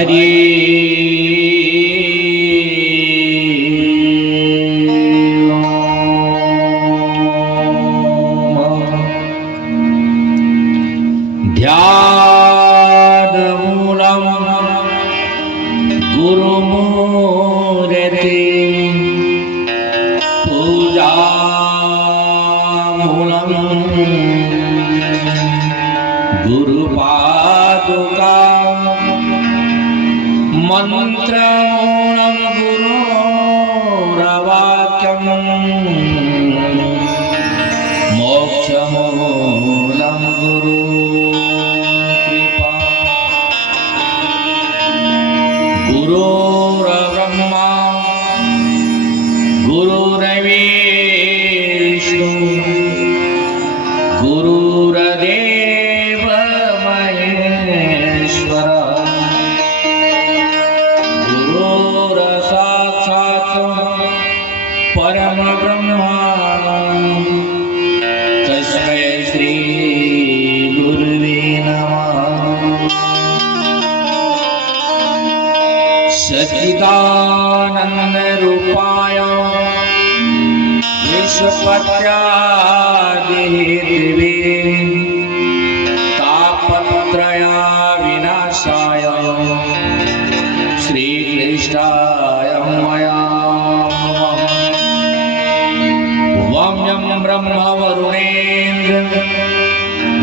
हरि ध्यानमूलं गुरुमूर्ति पूजामूलं गुरुपादुका मंत्रमूलं गुरुरवाक्यं मोक्षमूलं गुरुकृपा गुरुर्ब्रह्मा गुरुर्विष्णु गुरुर्देव महेश्वर साक्षात् परम ब्रह्मा तस्मै श्री गुरुवे नमः। सच्चिदानंद रूपाय विश्वपत्यादिहेतवे तापत्रय विनाशाय श्रीकृष्णाय वाम्यं ब्रह्म वरुणेन्द्र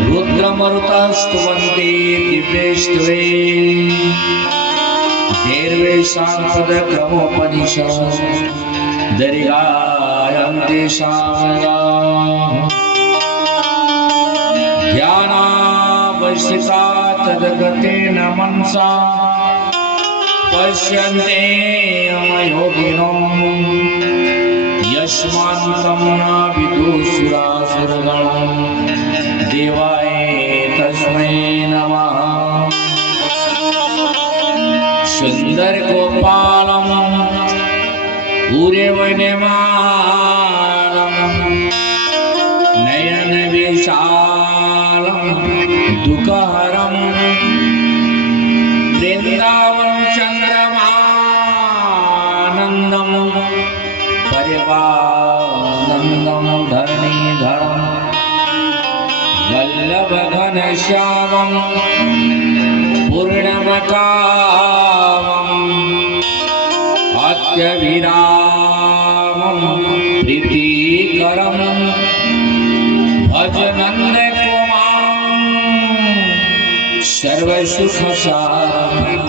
रुद्रमरुतस्तुवन्ति दिव्येष्टवे देर्वेषां पदक्रमोपनिषत् दर्यायन्ते शामगाः ध्यानावस्थिता तद्गतेन मनसा पश्यन्ते योगिनो यस्मान्तं न विदुषुरासुरगणो देवाय तस्मै नमः। सुंदर गोपालं पूर्वनिर्मालं नयन विशालं दुःखहरं वृंदावन चंद्रमानंदम परिवानंदम धरणीधरं वल्लभ घनश्यामं पूर्णमकामं अत्यविरामं प्रीतिकरं भज नन्दकुमारं सर्वसुखसारं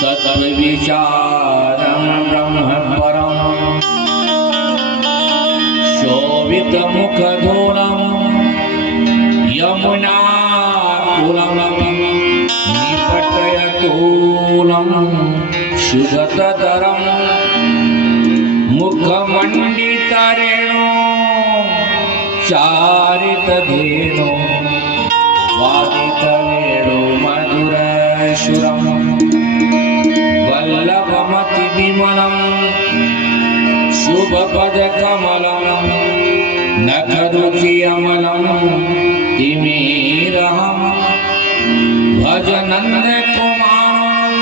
तत्त्वविचारं ब्रह्मपरं शोभितमुखधूलं यमुनाकुलं निपटयतूलं सुगतधरं मुखमण्डितरेणो चारितधेनो वादितवेणो मधुरसुरं वल्लभमतिविमलं शुभपदकमलं नखरुचिअमलं तिमिरहं भज नन्दकुमारं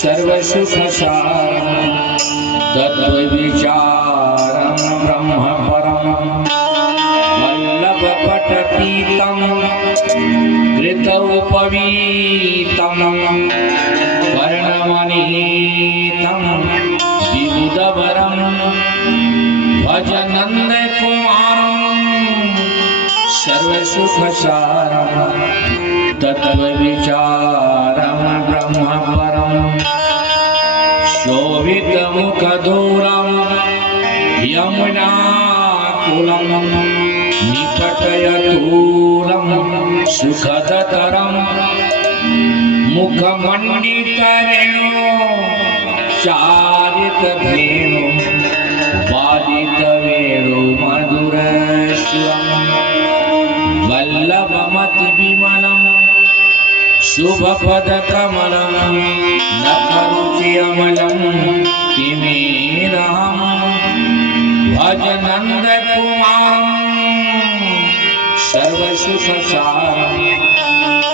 सर्वसुखसारं तत्त्वविचारं ब्रह्मपरं वल्लभपटपीतं कृतौपवीतं कर्णमणितं विबुधवरं भज नन्दकुमारं सर्वसुखसारं तत्त्वविचारं ब्रह्मपरं शोभितमुखधूलं यमुनाकुलं निपटयतूलं सुखदतरं मुखमण्डितरेणो चारितधेनो वादितवेणो मधुरसुरं वल्लभमतिविमलं शुभपदकमलं नखरुचिअमलं तिमिरहं भज नन्दकुमारं सर्वसुखसारं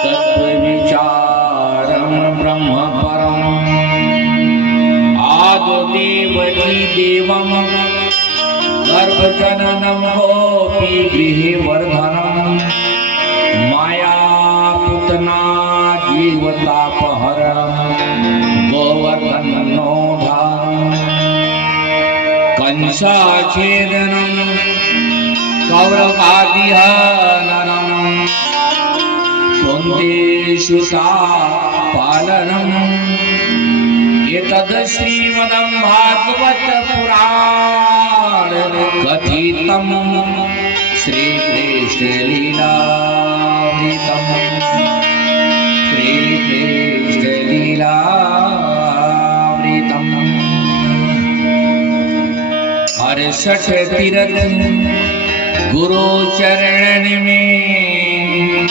तत्त्वविचारं ब्रह्म देवम गर्भजननम गोपी गृहवर्धनम माया पुतना जीवतापहरणम गोवर्धनोद्धारम कंसाच्छेदनम कौरवादिहननम कुन्तीसुता पालनम एतद् श्रीमद् भागवत पुराण कथितम श्री कृष्ण लीलामृतम श्री कृष्ण लीलामृतम 68 तीर्थ गुरु चरण में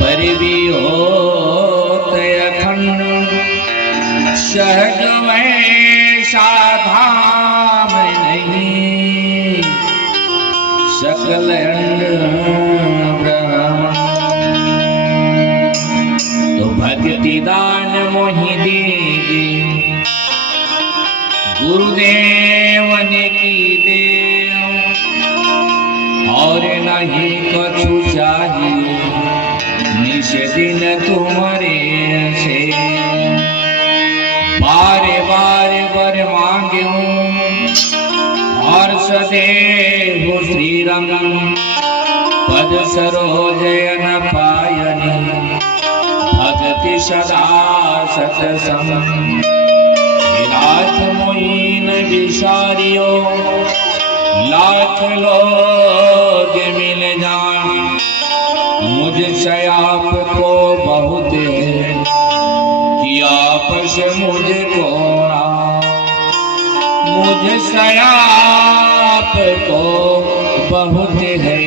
परिवी होते अखंड सहज में साधाम नहीं सकल अंड ब्रह्म तो भक्ति दान मोहि देगी गुरुदेव ने की दे और नहीं कछु चाहिए निश दिन तुम्हारे से बारे बारे वर मांगे और सदैव श्री रंग पद सरोजन पायनी भक्ति सदा सतसंग विराट मोइन विसारियो लाख लोग मिल जाए मुझसे आपको बहुत है कि आपस मुझको मुझसे आपको बहुत है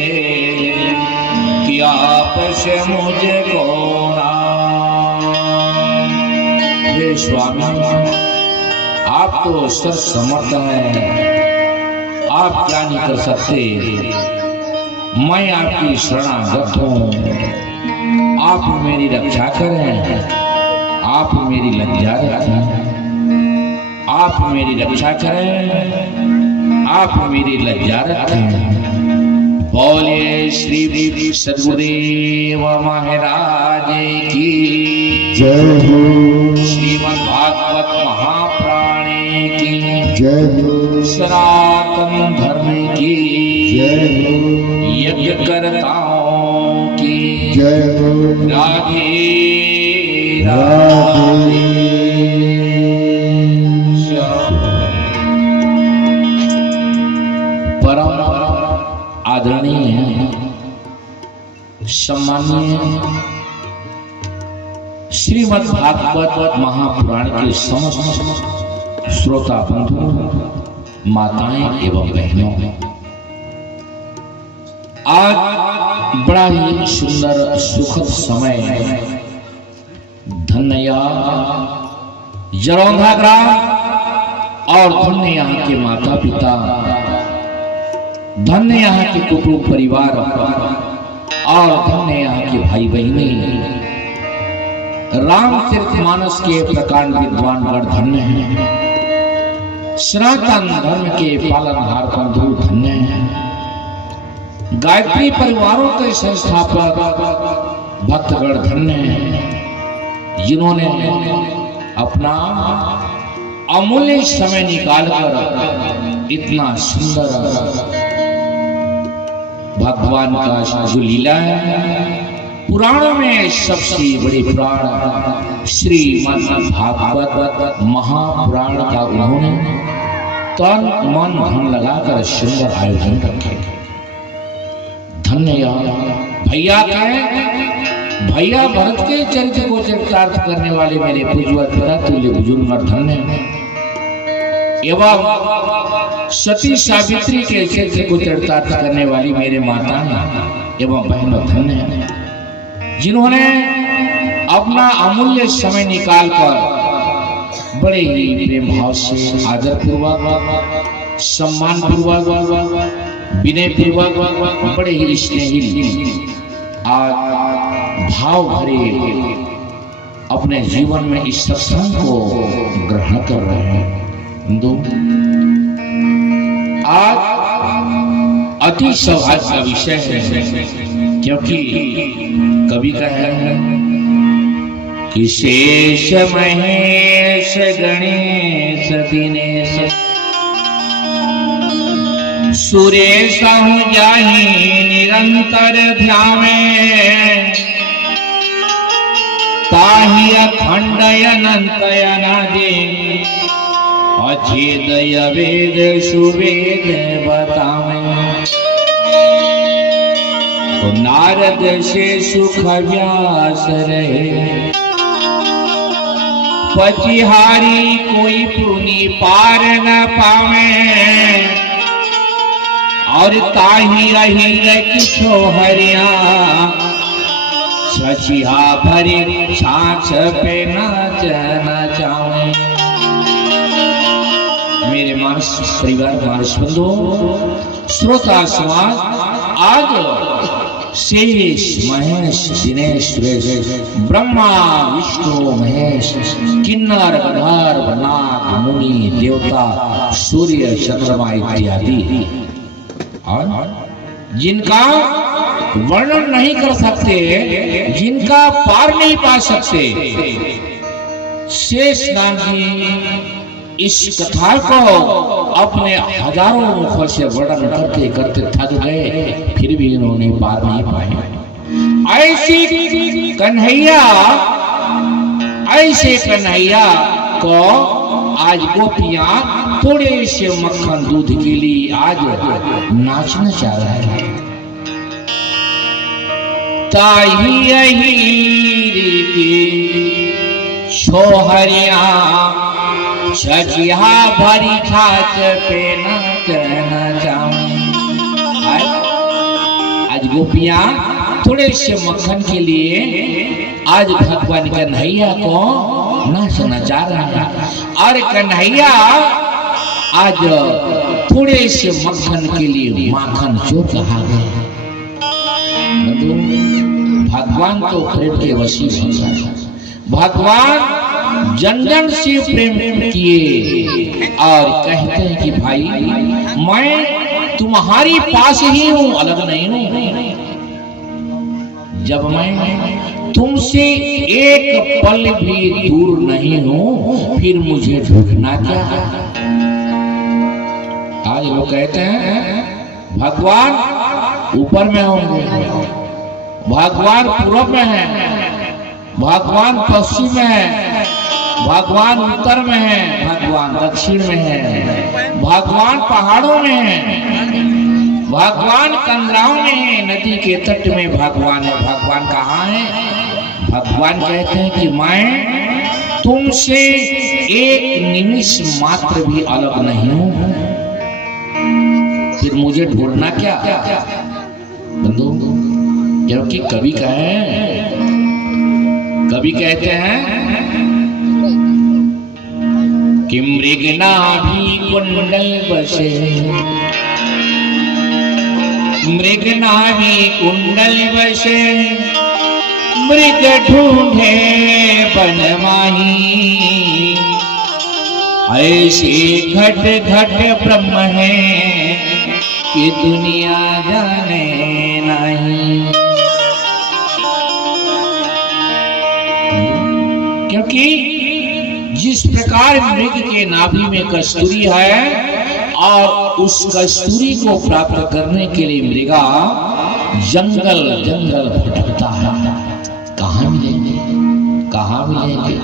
कि आपस मुझको हे स्वामी आप तो सर्वसमर्थ हैं, आप क्या नहीं कर सकते। मैं आपकी शरणागत हूँ, आप मेरी रक्षा करें, आप मेरी लज्जा रखें, आप मेरी रक्षा करें, आप मेरी लज्जा रखें। बोलिए श्री सद्गुरुदेव महाराज की जय हो, श्रीमद् भागवत महापुराणे की जय हो, सनातन धर्म की जय हो, यज्ञ करताओं की जय हो, राधे राधे। परम आदरणीय सम्मानीय श्रीमद् भागवत महापुराण के समस्त श्रोता बंधु माताएं एवं बहनों, आज बड़ा ही सुंदर सुखद समय धन्य जरौंधा ग्राम और धन्य यहाँ के माता पिता, धन्य यहाँ के कुटुंब परिवार और धन्य यहाँ के भाई बहने, रामचरितमानस के प्रकांड विद्वान गण धन्य हैं, सनातन धर्म के पालनहार बंधु धन्य हैं, गायत्री परिवारों के संस्थापक भक्तगण धन्य हैं, जिन्होंने अपना अमूल्य समय निकालकर इतना सुंदर भगवान का जो लीला है, पुराणों में सबसे बड़े पुराण श्रीमद् भागवत महापुराण का उन्होंने तन मन धन लगाकर सुंदर आयोजन रखे। धन्य भैया के भैया भरत के चरित्र को चरितार्थ करने वाले मेरे पूज्य तुल्य बुजुर्ग धन्य एवं सती सावित्री के चरित्र को चरितार्थ करने वाली मेरे माता एवं बहनों धन्य, जिन्होंने अपना अमूल्य समय निकालकर बड़े ही प्रेम भाव से आदर पूर्वक सम्मान पूर्वक विनय पूर्वक बड़े ही स्नेही भाव भरे अपने जीवन में इस सत्संग को ग्रहण कर रहे हैं। आज अति सौभाग्य का विषय है, क्योंकि कवि का है कि शेष महेश गणेश दिनेश सुरेश जाहि निरंतर ध्यामे ताहि अखंड अनंत अनादि अछेदय वेद सुवेद बतावे। तो नारद से सुख व्यास रहे पचिहारी कोई पुनि पार न पावे और ताही अहिर किछो हरिया सचिहा भरे छाछ पे नाच नचावे। मेरे मानस परिवार मानस बंधु श्रोता समाज, आज शेष महेश दिनेश सुरेश ब्रह्मा विष्णु महेश किन्नर गंधर्व नाग मुनि देवता सूर्य चंद्रमा इत्यादि और जिनका वर्णन नहीं कर सकते, जिनका पार नहीं पा सकते, शेष नाग जी इस कथा को अपने हजारों मुखों से वर्णन करते करते थक गए, फिर भी इन्होंने पार नहीं पाए। ऐसे कन्हैया को आज गोपियां थोड़े से मक्खन दूध के लिए आज नाचना चाह रहे हैं। ताही अहीर की छोहरिया सचिहा भरी छाछ पे नाचना जाऊं। आज गोपियां थोड़े से मक्खन के लिए आज भगवान कन्हैया को नाचना चाह रहा है, और कन्हैया आज थोड़े से मक्खन के लिए माखन चोर कहा गया। भगवान तो प्रेम के वसीले हैं, भगवान जन जन से प्रेम किए और कहते हैं कि भाई मैं तुम्हारी पास ही हूं, अलग नहीं हूं। जब मैं तुमसे एक पल भी दूर नहीं हूं, फिर मुझे ढूंढना क्या। आज लोग कहते हैं भगवान ऊपर में होंगे, भगवान पूर्व में है, भगवान पश्चिम में है, भगवान उत्तर में है, भगवान दक्षिण में है, भगवान पहाड़ों में है, भगवान कंदराओं में है, नदी के तट में भगवान है। भगवान कहाँ है? भगवान कहते हैं कि मैं तुमसे एक निमिष मात्र भी अलग नहीं हूं, फिर मुझे ढूंढना क्या। बंधु, क्योंकि कवि कहते हैं कि मृगनाभि कुंडल बसे, मृगनाभि कुंडल बसे मृग ढूंढे बन माही। ऐसे घट घट ब्रह्म है कि दुनिया जाने नहीं। क्योंकि जिस प्रकार मृग के नाभि में कस्तूरी है और उस कस्तूरी को प्राप्त करने के लिए मृगा जंगल जंगल भटकता है, कहाँ मिलेंगे, कहाँ मिलेंगे।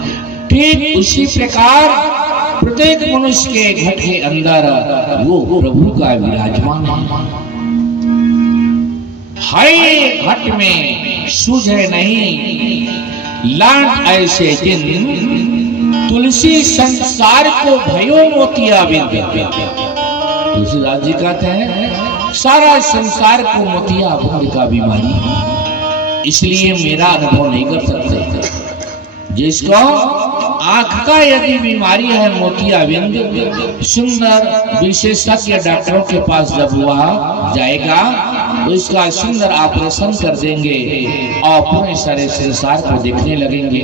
ठीक उसी प्रकार प्रत्येक मनुष्य के घट के अंदर वो प्रभु का विराजमान है। घट में सूझे नहीं लाट ऐसे दिन, तुलसी संसार को भयो मोतिया बिंद। तुलसीदास जी कहते हैं सारा संसार को मोतिया बिंद का बीमारी, इसलिए मेरा अनुभव नहीं कर सकते। जिसको आंख का यदि बीमारी है मोतिया बिंद, सुंदर विशेषज्ञ डॉक्टरों के पास जब हुआ जाएगा तो इसका सुंदर ऑपरेशन कर देंगे और पूरे सारे संसार को देखने लगेंगे।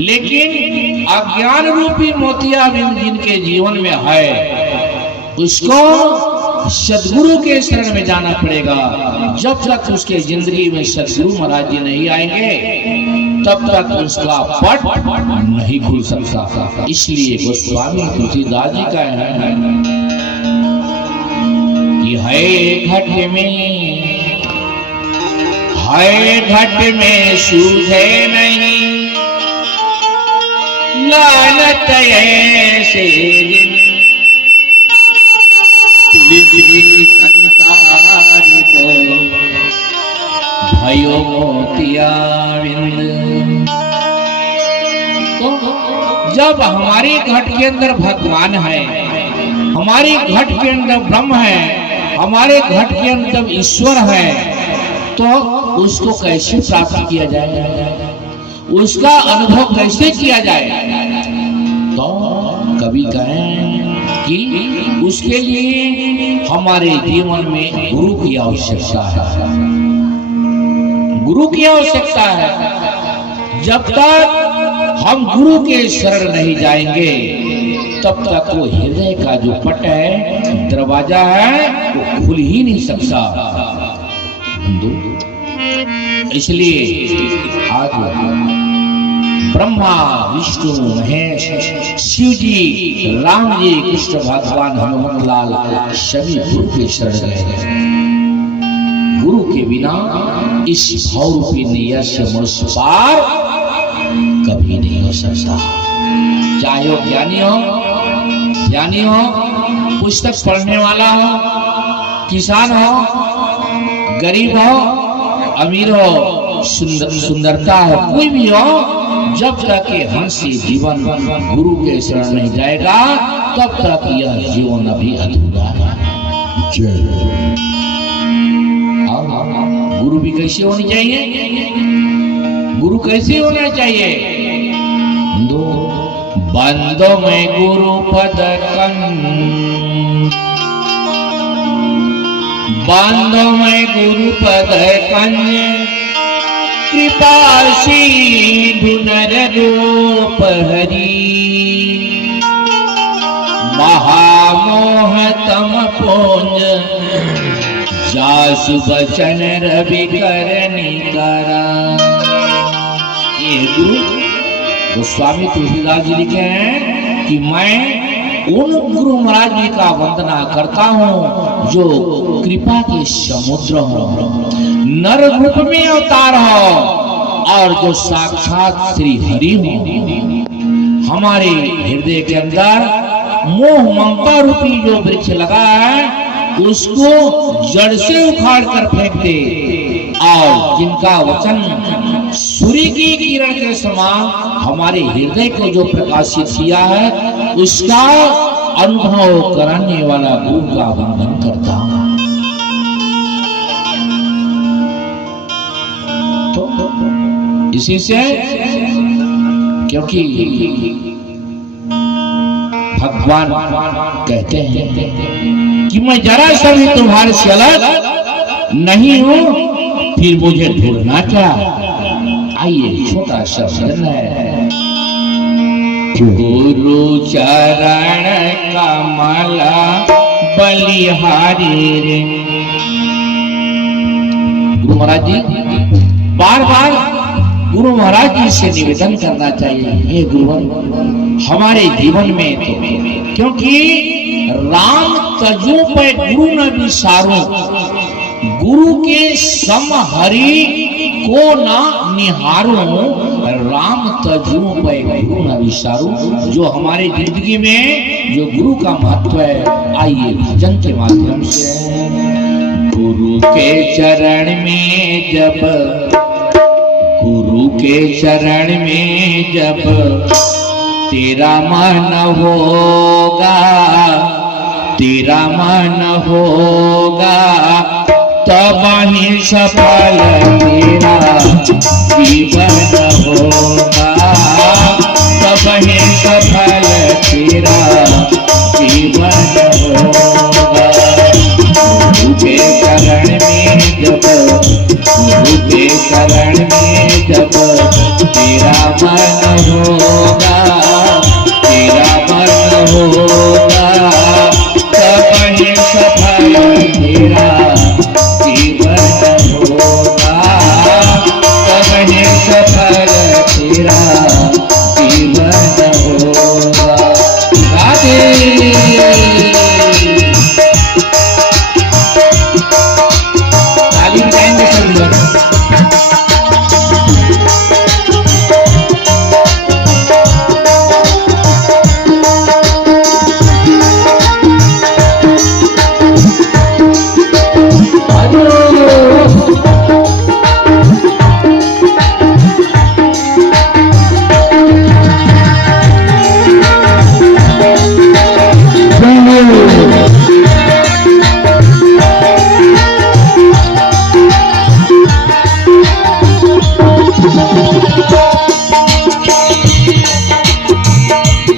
लेकिन अज्ञान रूपी मोतिया बिंद जिनके जीवन में है, उसको सदगुरु के शरण में जाना पड़ेगा। जब तक उसके जिंदगी में सदगुरु महाराज जी नहीं आएंगे तब तक उसका पट नहीं खुल सकता। इसलिए गोस्वामी तुलसीदास जी का है कि है घट में सूझे नहीं लानत ऐसे संसार को भयो मोतिया बिंद। तो जब हमारे घट के अंदर भगवान है, हमारे घट के अंदर ब्रह्म है, हमारे घट के अंदर ईश्वर है, तो उसको कैसे प्राप्त किया जाए, उसका अनुभव कैसे किया जाए? तो कवि कहें कि उसके लिए हमारे जीवन में गुरु की आवश्यकता है। गुरु की आवश्यकता है। जब तक हम गुरु के शरण नहीं जाएंगे तब तक वो हृदय का जो पट है, दरवाजा है, वो खुल ही नहीं सकता। इसलिए आज ब्रह्मा विष्णु महेश शिव जी, राम जी, कृष्ण भगवान, हनुमान लाल सभी गुरु के शरण गए। गुरु के बिना इस भवरूपी नैया से मनुष्य पार कभी नहीं हो सकता। चाहे वो ज्ञानी हो, पुस्तक पढ़ने वाला हो, किसान हो, गरीब हो, अमीर हो, सुंदरता हो, कोई भी हो, जब तक ये हंसी जीवन गुरु के शरण नहीं जाएगा तब तक यह जीवन अभी अधूरा है। गुरु भी कैसे होनी चाहिए? गुरु कैसे होना चाहिए? दो बंदो में गुरु पद बांधो में गुरु पद कृपा सिंधु नर रूप हरि महामोह तम पुंज जासु बचन रवि करनी करा। ये गुरु गोस्वामी तुलसीदास जी लिखे हैं कि मैं उन गुरु महाराज जी का वंदना करता हूँ जो कृपा के समुद्र हो, नर रूप में अवतार हो और जो साक्षात श्री हरि हो। हमारे हृदय के अंदर मोह ममता रूपी जो वृक्ष लगा है उसको जड़ से उखाड़ कर फेंक दे और जिनका वचन सूर्य की किरण के समान हमारे हृदय को जो प्रकाशित किया है उसका अनुभव कराने वाला गुरु का वंदन करता हूं। तो इसी से क्योंकि भगवान कहते हैं कि मैं जरा सा भी तुम्हारे से अलग नहीं हूं फिर मुझे ढूंढना क्या। आइए छोटा सा भजन है। गुरु चरण कमला बलिहारी रे। गुरु महाराज जी बार बार गुरु महाराज जी से निवेदन करना चाहिए, हे गुरुवर हमारे जीवन में तो क्योंकि राम तजु पे गुरु न विसारो, गुरु के सम हरि को ना निहारो, राम तजु पे गुरु न विसारो। जो हमारे जिंदगी में जो गुरु का महत्व है आइए भजन के माध्यम से। गुरु के चरण में जब, गुरु के चरण में जब तेरा मन होगा, तेरा मन होगा तब ही सफल तेरा जीवन होगा, तब ही सफल तेरा जीवन होगा। गुरु के चरण में जब, गुरु के चरण में जब तेरा मन होगा, तेरा मन होगा तब सफल तेरा जीवन होगा। राधे ताली बजाएंगे सब लोग।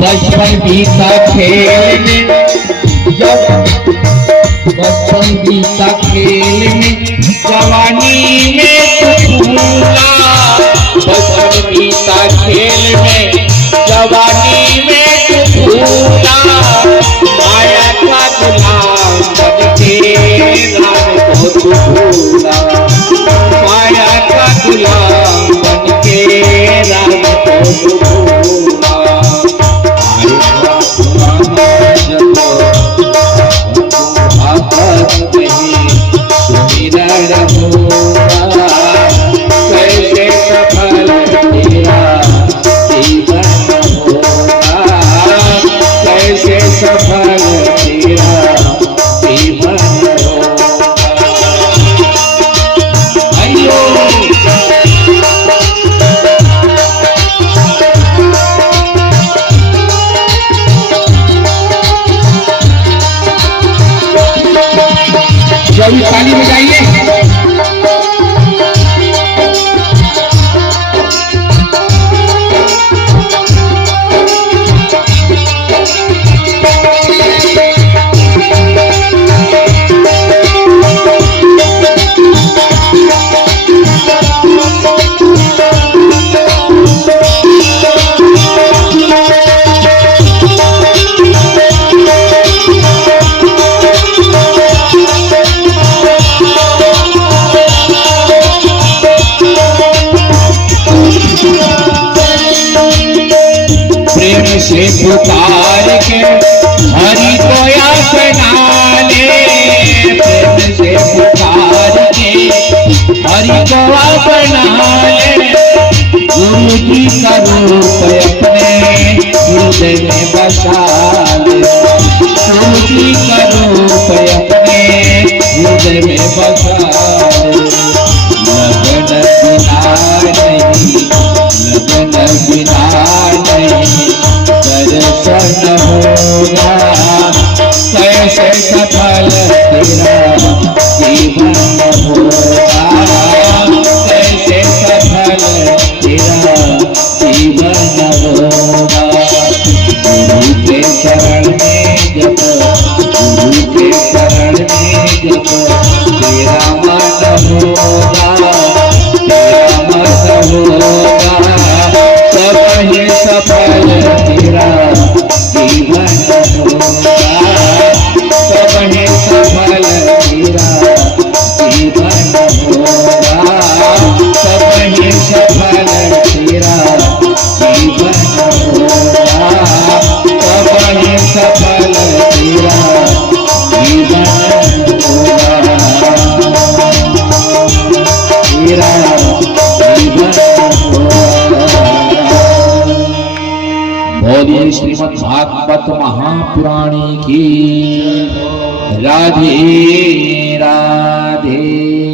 बचपन बीता खेल में, बचपन बीता खेल में, जवानी में तू भूला। बचपन बीता खेल में, जवानी में तू भूला। माया का गुलाम बन के राम को तू भूला। माया का गुलाम बन के राम को तू भूला। कैसे सफल तेरा जीवन होगा। कैसे सफल तेरा जीवन होगा। अयो जल्दी ताली बजाइए। से पुकार के हरि को अपना ले। प्रेम से पुकार के हरि को अपना ले। गुरु जी का रूप अपने हृदय में बसा ले। गुरु जी का रूप अपने हृदय में बसा ले। लगन बिना नहीं, लगन बिना नहीं दर्शन होगा। कैसे सफल तेरा जीवन होगा। कैसे सफल तेरा जीवन होगा। गुरु के शरण में जब, गुरु के शरण में जब तेरा मन होगा, तेरा मन होगा। सब ही सफल तेरा जीवन होगा। सब ही सफल तेरा जीवन होगा। सब ही सफल तेरा जीवन होगा। सब ही सफल तेरा जीवन होगा। तेरा जीवन बोलिए श्रीमद् भागवत महापुराणी की। राधे राधे।